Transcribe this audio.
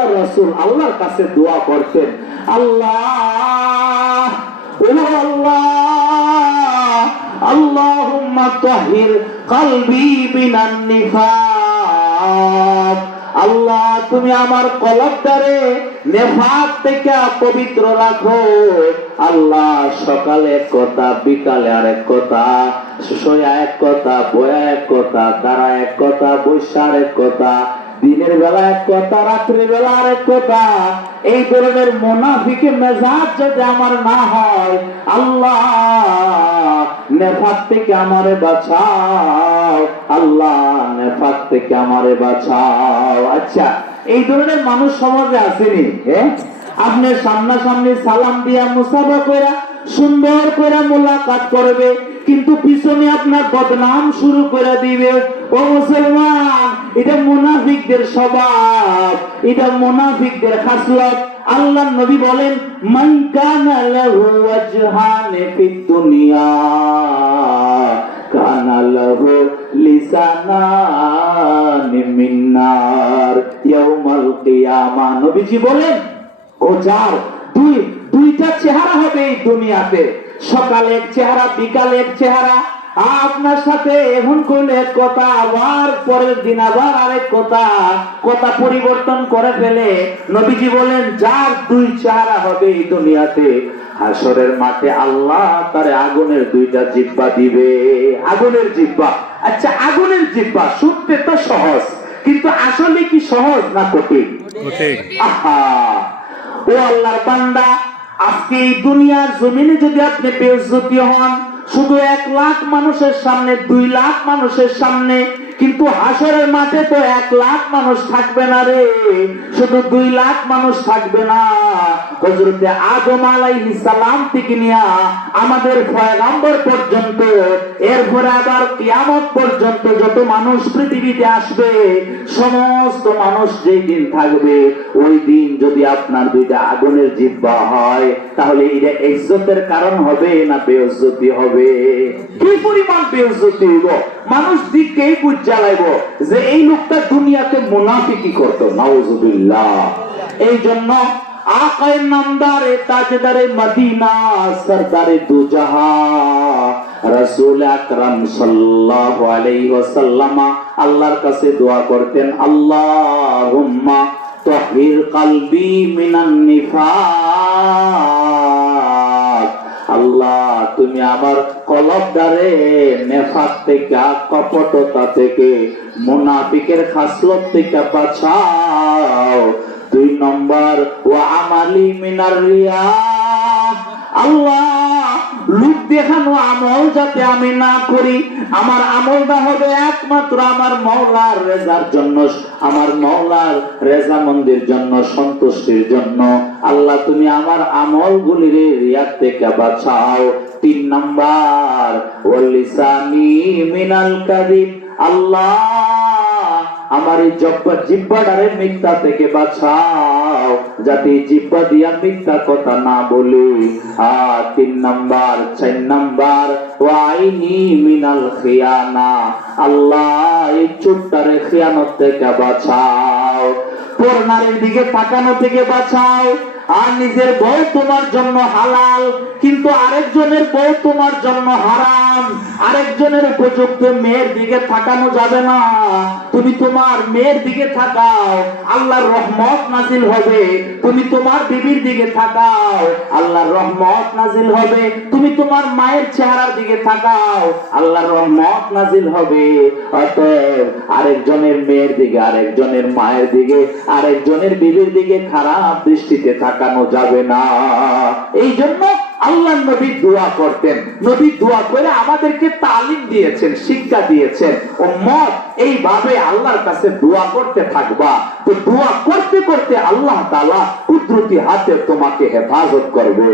আল্লাহ রাসূল আল্লাহর কাছে দোয়া করতেন, আল্লাহ ও আল্লাহ আল্লাহুম্মা তাহির কলবি মিনান নিফাক, আল্লাহ তুমি আমার কলবটারে নেফাক থেকে পবিত্র রাখো। আল্লাহ সকালে এক কথা, বিকালে আরেক কথা, শোয়া এক কথা, বয়া এক কথা, দাঁড়া এক কথা, বৈশা আরেক কথা, দিনের বেলা এক কথা, রাত্রি বেলা আরেক কথা। এই ধরনের মুনাফিকের মেজাজ যদি আমার না হয়, আল্লাহ নেফাক থেকে আমারে বাঁচাও, আল্লাহ নেফাক থেকে আমারে বাঁচাও। আচ্ছা, এই ধরনের মানুষ সমাজে আসেনি? হ্যাঁ, আপনি সামনাসামনি সালাম দিয়া মুসাফা কইরা সুন্দর করে মোলাকাত করবে, কিন্তু পিছনে আপনার বদনাম শুরু করে দিবে। ও মুসলমান, এটা মুনাফিকদের স্বভাব, এটা মুনাফিকদের খাসলত। আল্লাহর নবী বলেন, মান কানা লাহু ওয়াজহান ফিদ দুনিয়া কানা লাহু লিসানান মিন নার ইয়াউমাল কিয়ামা। নবীজি বলেন, ও যার দুইটা চেহারা হবে এই দুনিয়াতে, সকালে এক চেহারা, বিকালে এক চেহারা। আপনার সাথে এখন কইলে এক কথা, আবার পরের দিন আবার আরেক কথা, কথা পরিবর্তন করে ফেলে। নবীজি বলেন, যার দুই চেহারা হবে এই দুনিয়াতে, হাসরের মাঠে আল্লাহ তারে আগুনের দুইটা জিহ্বা দিবে। আগুনের জিহ্বা। আচ্ছা, আগুনের জিহ্বা শুনতে তো সহজ, কিন্তু আসলে কি সহজ না কঠিন? আহা, ও আল্লাহর বান্দা, আজকে এই দুনিয়ার জমিনে যদি আপনি বেইজ্জতি হন, শুধু 1 লাখ মানুষের সামনে, 2 লাখ মানুষের সামনে, কিন্তু হাসরের মাঠে তো 1 লাখ মানুষ থাকবে না রে, শুধু 2 লাখ মানুষ থাকবে না। হযরতে আদম আলাইহিস সালাম থেকে নিয়া আমাদের পয়গম্বর পর্যন্ত, এরপরে আবার কিয়ামত পর্যন্ত যত মানুষ পৃথিবীতে আসবে, সমস্ত মানুষ যেই দিন থাকবে, ওই দিন যদি আপনার দুইটা আগুনের জিহ্বা হয়, তাহলে এটা ইজ্জতের কারণ হবে না বেইজ্জতি হবে? কি পরিমাণ বেইজ্জতি হইব, মানুষ দিকেই বুঝ জ্বালাইব যে এই লোকটা দুনিয়াতে মুনাফিকি করতো। নাউজুবিল্লাহ। এই জন্য আকায়ে নামদারে তাজদারে মদিনা সরদারে দুজাহান রাসূল আকরাম সাল্লাল্লাহু আলাইহি ওয়াসাল্লাম আল্লাহর কাছে দোয়া করতেন, আল্লাহুম্মা তাহির কলবি মিনান নিফাক, আল্লাহ তুমি আমার কলবটারে নেফাক থেকে, কপটতা থেকে, মুনাফিকের খাসলত থেকে বাঁচাও। 2 নম্বর, ওয়া আমালি মিনার রিয়া, আল্লাহ লোক দেখানো আমল যাতে আমি না করি, আমার আমলটা হবে একমাত্র আমার মাওলার রেজার জন্য, আমার মাওলার রেজামন্দির জন্য, সন্তুষ্টির জন্য। আল্লাহ তুমি আমার আমলগুলিরে রিয়া থেকে বাঁচাও। 3 নাম্বার, ওয়াল লিসানি মিনাল কাযিব, আল্লাহ আমার এই জিহ্বাটারে মিথ্যা থেকে বাঁচাও, যাতে জিহ্বা দিয়া মিথ্যা কথা না বলি। 3 নাম্বার, 4 নাম্বার, ওয়া আইনি মিনাল খিয়ানা, আল্লাহ এই চোখটারে খিয়ানত থেকে বাঁচাও, পরনারীর দিকে তাকানো থেকে বাঁচাও। আর নিজের বউ তোমার জন্য হালাল, কিন্তু আরেকজনের বউ তোমার জন্য হারাম। আরেকজনের উপযুক্ত মেয়ের দিকে তাকানো যাবে না, তুমি তোমার মেয়ের দিকে তাকাও, আল্লাহর রহমত নাজিল হবে। তুমি তোমার বিবির দিকে তাকাও, আল্লাহর রহমত নাজিল হবে। তুমি তোমার মায়ের চেহারার দিকে তাকাও, আল্লাহর রহমত নাজিল হবে। অতএব আরেকজনের মেয়ের দিকে, আরেকজনের মায়ের দিকে, আরেকজনের বিবির দিকে খারাপ দৃষ্টিতে তাকানো যাবে না। এই জন্য আল্লাহ নবী দোয়া করতেন। নবী দোয়া করে আমাদেরকে তালিম দিয়েছেন, শিক্ষা দিয়েছেন, উম্মত এইভাবে আল্লাহর কাছে দোয়া করতে থাকবা। তো দোয়া করতে করতে আল্লাহ তাআলা কুদরতি হাতে তোমাকে হেফাজত করবে।